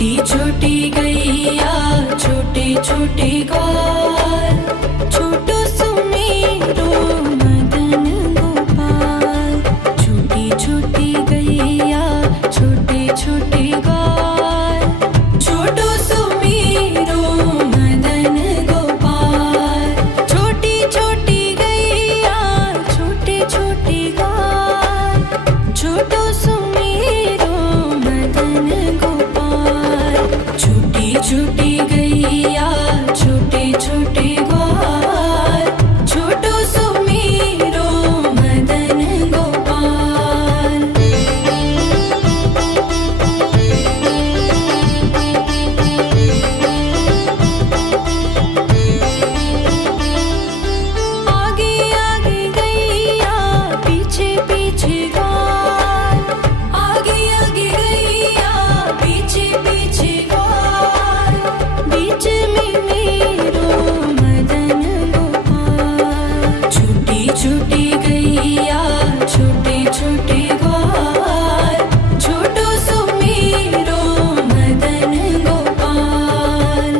छोटी छोटी गैया छोटे छोटे ग्वाल, छोटो सुमेरो मदन गोपाल। छोटी छोटी गैया छोटे छोटे ग्वाल, छोटो सुमेरो मदन गोपाल। छोटी छोटी गैया छोटे छोटे ग्वाल, छोटो सुमेरो मदन गोपाल। छोटी छोटी गैया छोटे छोटे ग्वाल, छोटो सुमेरो मदन गोपाल। आगे आगे गैया पीछे पीछे ग्वाल, आगे आगे गैया पीछे पीछे ग्वाल। बीच में मेरो मदन गोपाल। छोटी छोटी गैया छोटे छोटे ग्वाल, छोटो सुमेरो मदन गोपाल।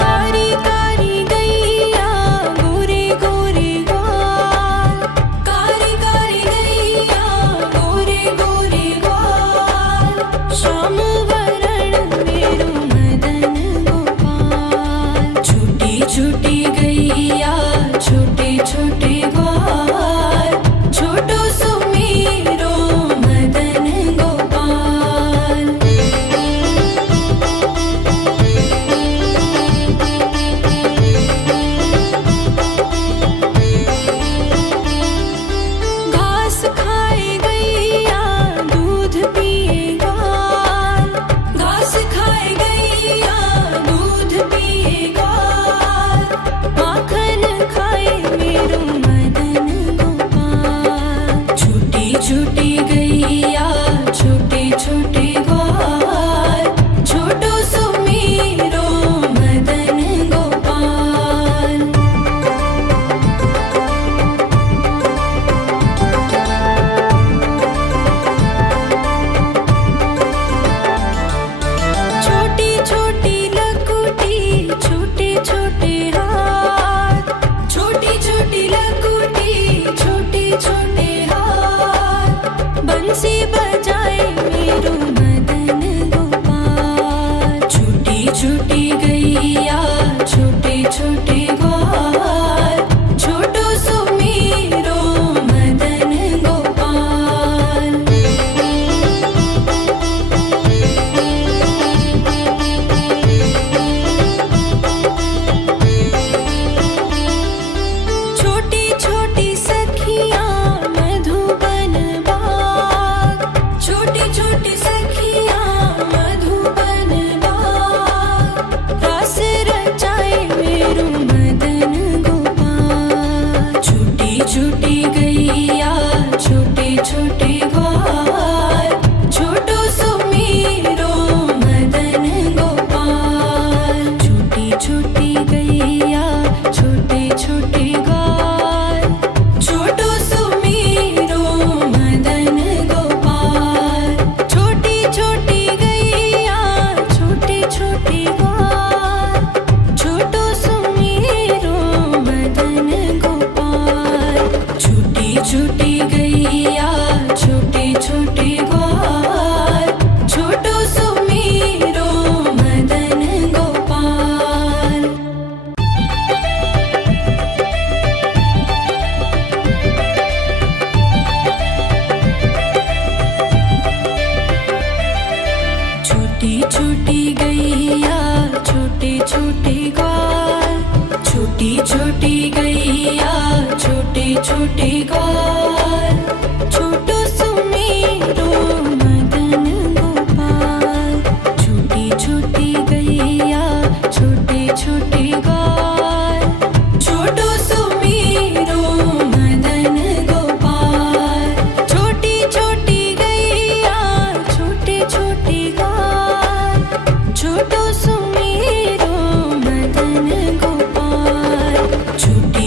कारी कारी गैया गोरे गोरे ग्वाल, कारी कारी गैया गोरे गोरे ग्वाल। श्याम वरण मेरो मदन गोपाल। छोटी छोटी गैया छोटे छोटे ग्वाल, छोटो सुमेरो मदन गोपाल। घास खाए गैया दूध पिए ग्वाल, घास खाए गैया दूध पिए ग्वाल। माखन खाए मेरो मदन गोपाल। छोटी छोटी गैया छोटे छोटे ग्वाल, छोटो सुमेरो मदन गोपाल। छोटी छोटी लकुटी छोटे छोटे हाथ, छोटी छोटी लकुटी छोटे छोटे हाथ। बंसी बजाए मेरो मदन गोपाल। छोटी छोटी गैया छोटे छोटे ग्वाल, छोटो सुमेरो मदन गोपाल। छोटी छोटी सखियाँ मधुबन बाग, छोटी छोटी सखियाँ मधुबन बाग। रास रचाए मेरो मदन गोपाल। छोटी छोटी गैया छोटे छोटे ग्वाल, छोटो सुमेरो मदन गोपाल। छोटी छोटी गैया छोटे छोटे ग्वाल, छोटो सुमेरो मदन गोपाल। छोटी छोटी गैया छोटे छोटे ग्वाल, छोटो सुमेरो मदन गोपाल। छोटी छोटी गैया छोटे छोटे ग्वाल, छोटो सुमेरो मदन गोपाल। छोटी छोटी गैया छोटे छोटे ग्वाल, छोटी छोटी गैया छोटे छोटे ग्वाल, छोटो सुमेरो मदन गोपाल। छोटी छोटी गैया छोटे छोटे ग्वाल, छोटो सुमेरो मदन गोपाल। छोटी छोटी गैया छोटे छोटे ग्वाल, छोटो सुमेरो मदन गोपाल। छोटी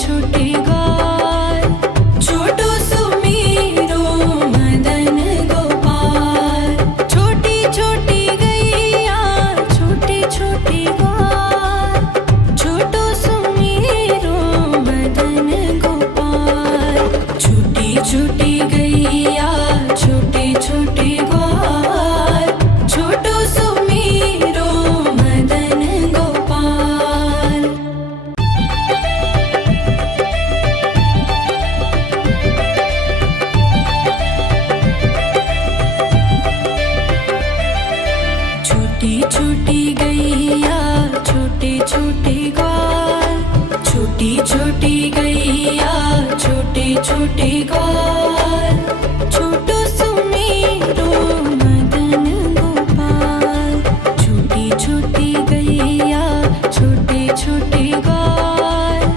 छोटे ग्वाल छोटो सुमेरो मदन गोपाल छोटी छोटी गैया छोटे छोटे ग्वाल छोटो सुमेरो मदन गोपाल छोटी छोटी गैया छोटे छोटे ग्वाल छोटो सुमेरो मदन गोपाल छोटी छोटी गैया छोटे छोटे ग्वाल छोटी छोटी गैया छोटे छोटे ग्वाल छोटो सुमेरो मदन गोपाल छोटी छोटी गैया छोटे छोटे ग्वाल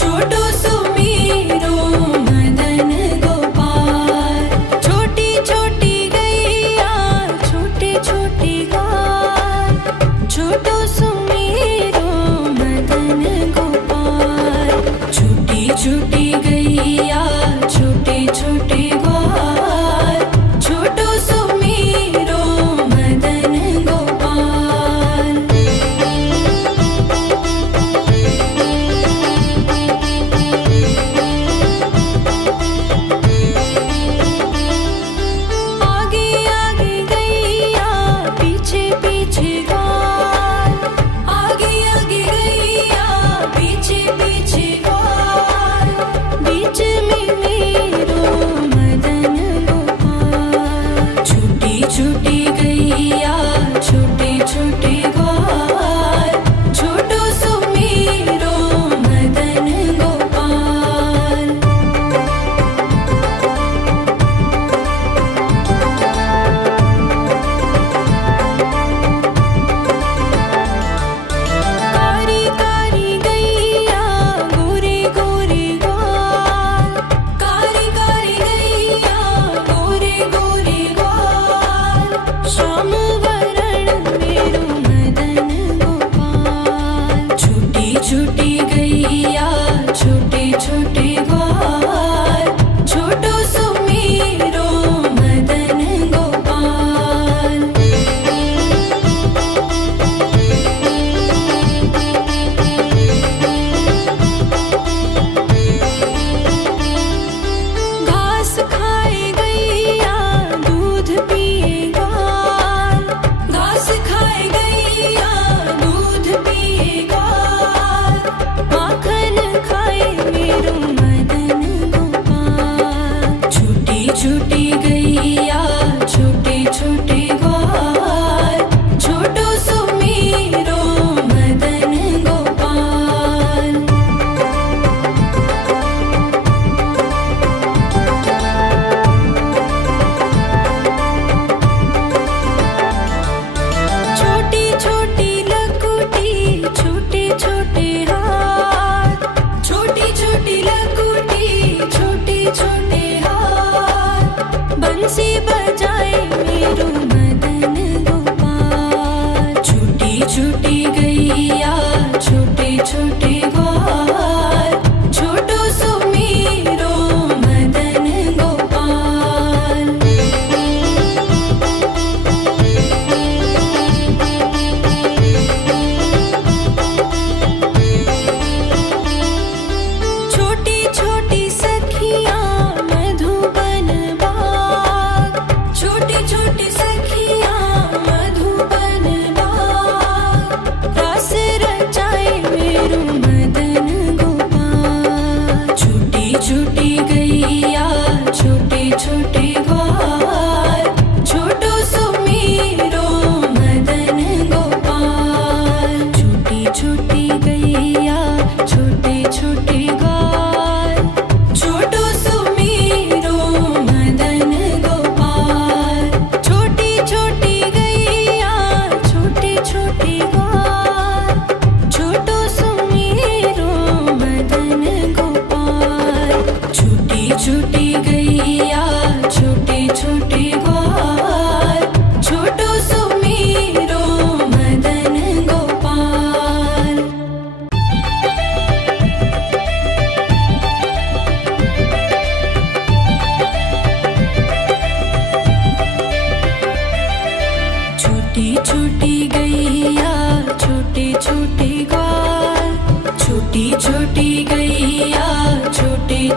छोटो सुमेरो मदन गोपाल छोटी छोटी गैया छोटे छोटे ग्वाल छोटो सुमेरो मदन गोपाल छोटी छोटी गैया छोटे छोटे ग्वाल छोटो सुमेरो मदन गोपाल आगे आगे गैया पीछे पीछे ग्वाल आगे आगे गैया पीछे पीछे ग्वाल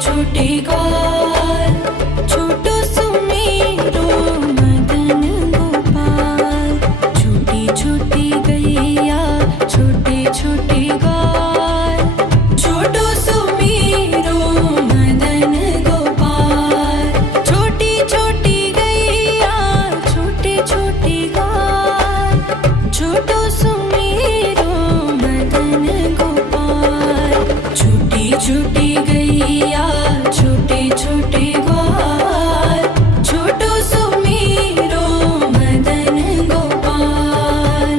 छोटे ग्वाल छोटो सुमेरो मदन गोपाल छोटी छोटी गैया छोटे छोटे ग्वाल छोटो सुमेरो मदन गोपाल छोटी छोटी गैया छोटे छोटे ग्वाल छोटो सुमेरो मदन गोपाल छोटी छोटी गैया छोटे छोटे ग्वाल छोटो सुमेरो मदन गोपाल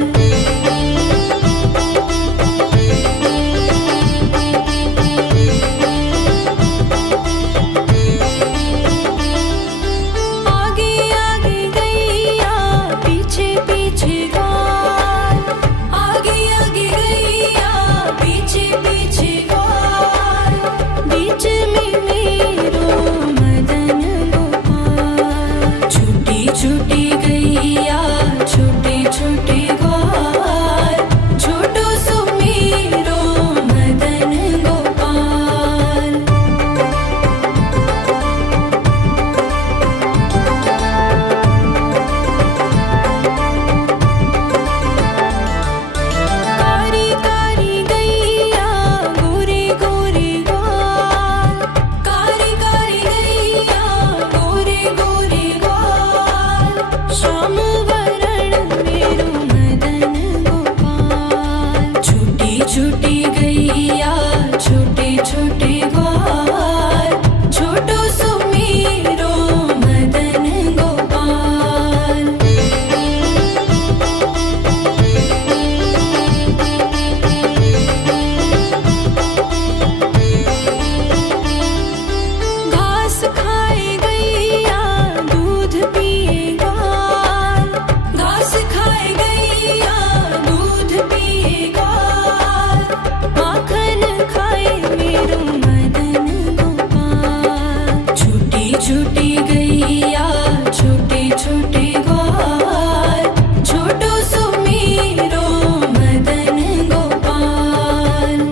आगे आगे गैया पीछे पीछे ग्वाल आगे आगे गैया पीछे पीछे ग्वाल बीच में मेरो मदन गोपाल छोटी छोटी गैया छोटे छोटे ग्वाल छोटो सुमेरो मदन गोपाल कारी कारी गैया गोरे गोरे ग्वाल कारी कारी गैया गोरे गोरे ग्वाल श्याम वरण मेरो मदन गोपाल छोटी छोटी गैया छोटे छोटे ग्वाल छोटो सुमेरो मदन गोपाल घास खाए गैया दूध पिए ग्वाल घास खाए गैया दूध पिए ग्वाल माखन खाए मेरो मदन गोपाल छोटी छोटी गैया छोटे छोटे ग्वाल छोटो सुमेरो मदन गोपाल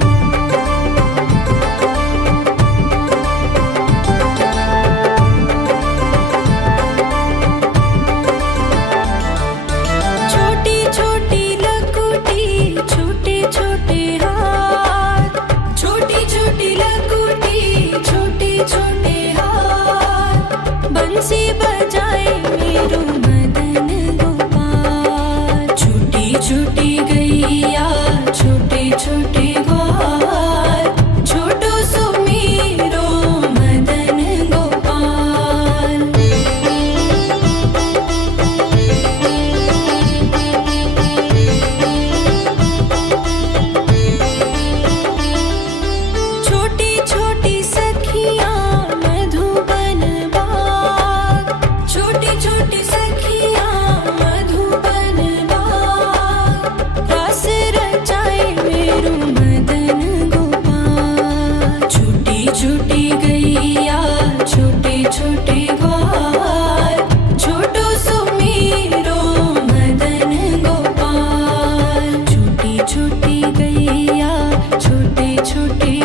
छोटी छोटी लकुटी छोटे छोटे हाथ छोटी छोटी लकुटी छोटे छोटे हाथ बंसी बजाए मेरो मदन गोपाल छोटी छोटी गैया छोटे छोटे ग्वाल छोटो सुमेरो मदन गोपाल छोटी छोटी सखियां मधुबन बाग छोटी छोटी सखियां मधुबन बाग रास रचाए मेरो मदन गोपाल छोटी छोटी गैया छोटे छोटे ग्वाल छोटो सुमेरो मदन गोपाल छोटी छोटी गैया छोटे छोटे